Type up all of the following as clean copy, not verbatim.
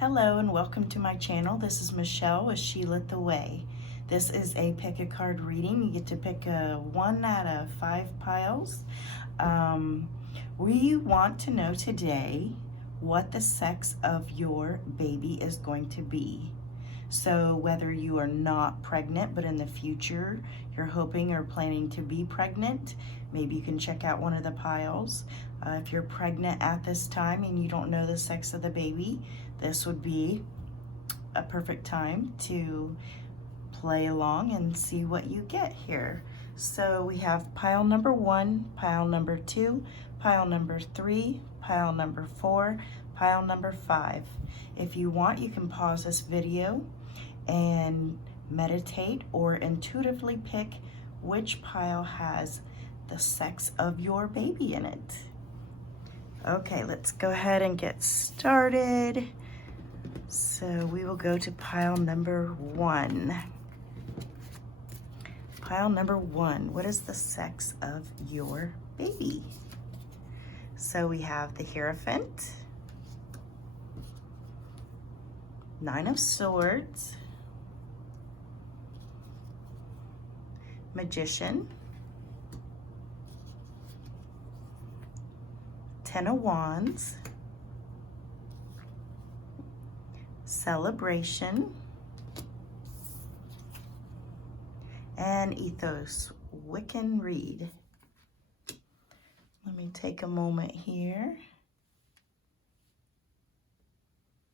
Hello and welcome to my channel. This is Michelle with She Lit the Way. This is a pick a card reading. You get to pick a 1 out of 5 piles. We want to know today what the sex of your baby is going to be. So whether you are not pregnant, but in the future you're hoping or planning to be pregnant, maybe you can check out one of the piles. If you're pregnant at this time and you don't know the sex of the baby, this would be a perfect time to play along and see what you get here. So we have pile number 1, pile number 2, pile number 3, pile number 4, pile number 5. If you want, you can pause this video and meditate or intuitively pick which pile has the sex of your baby in it. Okay, let's go ahead and get started. So we will go to pile number 1. Pile number 1, what is the sex of your baby? So we have the Hierophant, 9 of Swords, Magician, 10 of Wands, Celebration, and Ethos, Wiccan Reed. Let me take a moment here.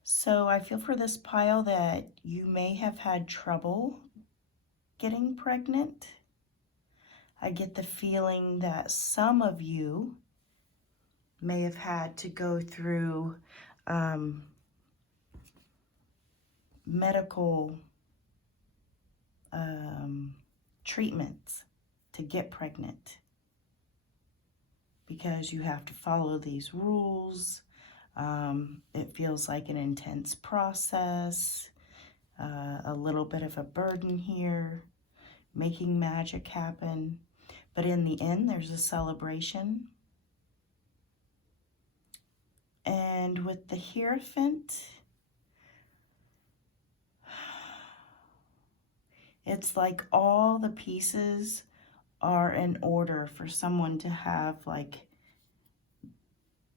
So I feel for this pile that you may have had trouble getting pregnant. I get the feeling that some of you may have had to go through medical treatments to get pregnant because you have to follow these rules. It feels like an intense process, a little bit of a burden here, making magic happen. But in the end, there's a celebration. And with the Hierophant, it's like all the pieces are in order for someone to have, like,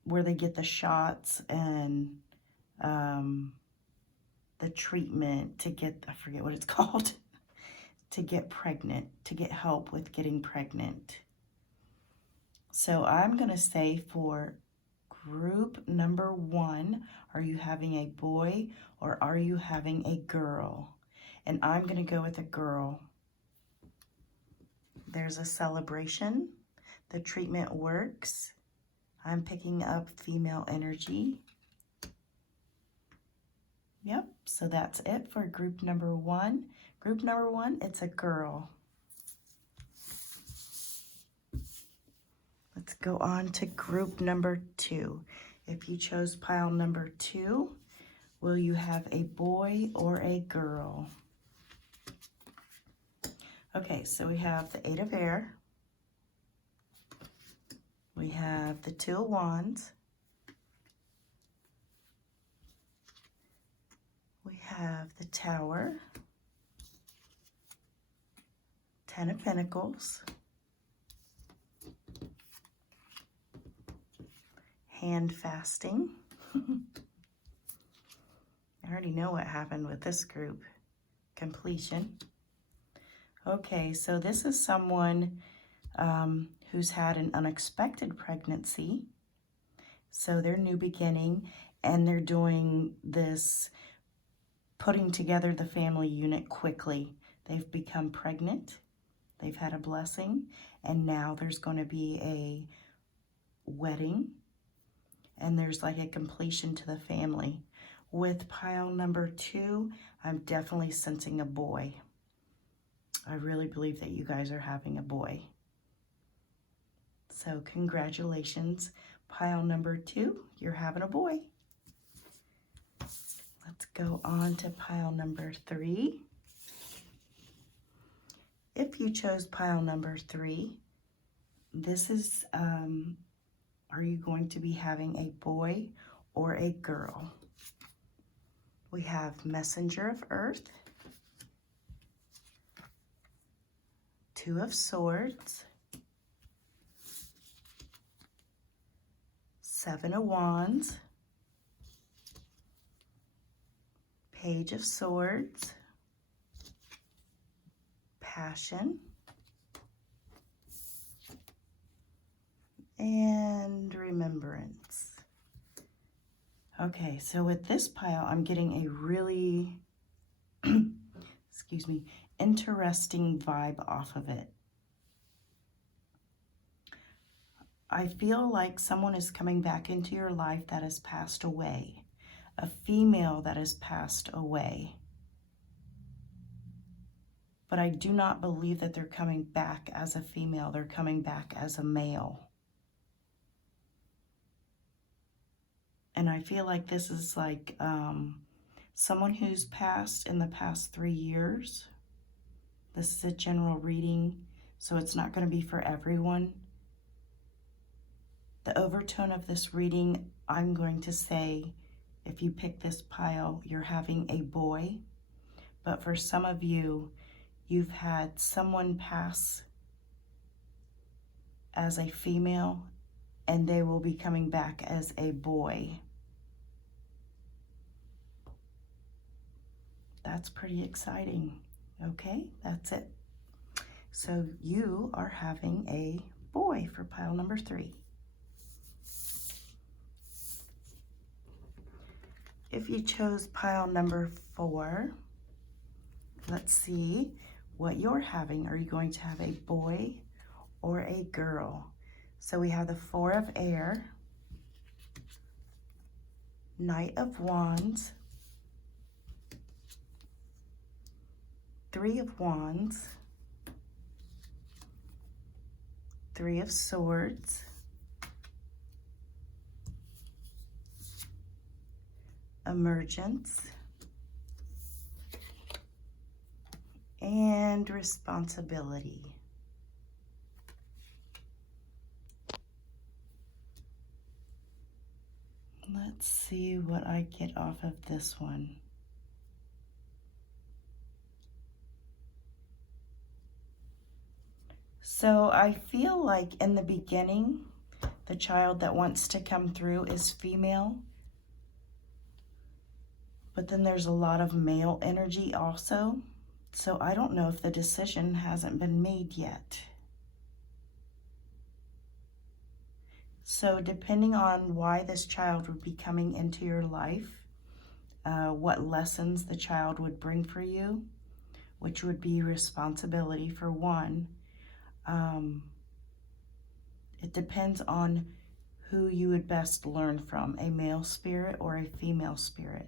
where they get the shots and the treatment to get, I forget what it's called, to get pregnant, to get help with getting pregnant. So I'm going to say for group number 1, are you having a boy or are you having a girl? And I'm going to go with a girl. There's a celebration. The treatment works. I'm picking up female energy. Yep, so that's it for group number 1. Group number 1, it's a girl. Let's go on to group number 2. If you chose pile number 2, will you have a boy or a girl? Okay, so we have the 8 of Air. We have the 2 of Wands. We have the Tower. 10 of Pentacles. Hand fasting. I already know what happened with this group. Completion. Okay, so this is someone who's had an unexpected pregnancy. So they're new beginning, and they're doing this, putting together the family unit quickly. They've become pregnant. They've had a blessing, and now there's going to be a wedding, and there's like a completion to the family. With pile number 2, I'm definitely sensing a boy. I really believe that you guys are having a boy. So congratulations, pile number 2, you're having a boy. Let's go on to pile number 3. If you chose pile number 3, this is, are you going to be having a boy or a girl? We have Messenger of Earth, Two of Swords, Seven of Wands, Page of Swords, Passion, and Remembrance. Okay, so with this pile, I'm getting a really, excuse me, interesting vibe off of it. I feel like someone is coming back into your life that has passed away, a female that has passed away. But I do not believe that they're coming back as a female, they're coming back as a male. And I feel like this is like someone who's passed in the past 3 years. This is a general reading, so it's not going to be for everyone. The overtone of this reading, I'm going to say, if you pick this pile, you're having a boy. But for some of you, you've had someone pass as a female, and they will be coming back as a boy. That's pretty exciting. Okay, that's it. So you are having a boy for pile number 3. If you chose pile number 4, let's see what you're having. Are you going to have a boy or a girl? So we have the 4 of Air, Knight of Wands, 3 of Wands, 3 of Swords, Emergence, and Responsibility. Let's see what I get off of this one. So I feel like in the beginning, the child that wants to come through is female. But then there's a lot of male energy also. So I don't know if the decision hasn't been made yet. So depending on why this child would be coming into your life, what lessons the child would bring for you, which would be responsibility for one. It depends on who you would best learn from, a male spirit or a female spirit.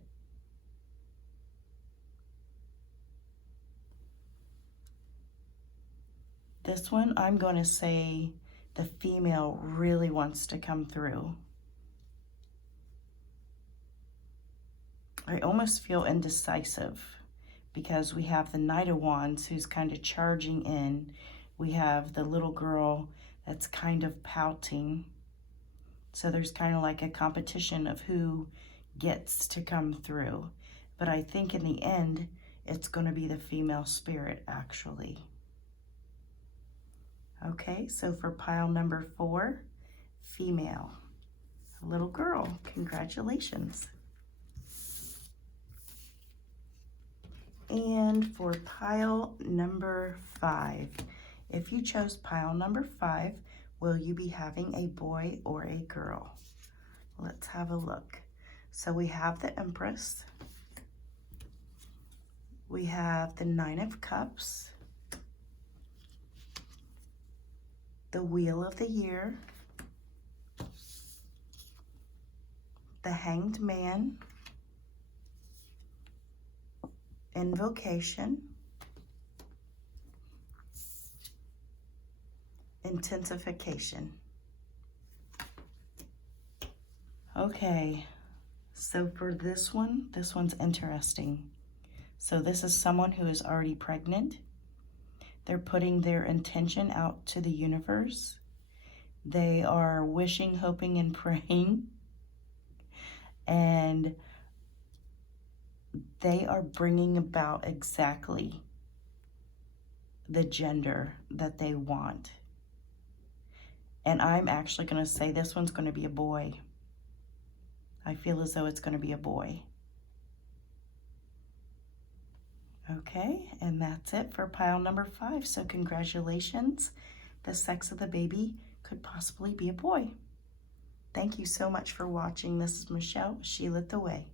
This one, I'm going to say the female really wants to come through. I almost feel indecisive because we have the Knight of Wands who's kind of charging in. We have the little girl that's kind of pouting. So there's kind of like a competition of who gets to come through. But I think in the end, it's going to be the female spirit actually. Okay, so for pile number 4, female, a little girl, congratulations. And for pile number 5, if you chose pile number 5, will you be having a boy or a girl? Let's have a look. So we have the Empress, we have the 9 of Cups, the Wheel of the Year, the Hanged Man, Invocation, Intensification. Okay, so for this one's interesting. So this is someone who is already pregnant. They're putting their intention out to the universe. They are wishing, hoping, and praying. And they are bringing about exactly the gender that they want. And I'm actually going to say this one's going to be a boy. I feel as though it's going to be a boy. Okay, and that's it for pile number 5. So congratulations. The sex of the baby could possibly be a boy. Thank you so much for watching. This is Michelle, She Lit the Way.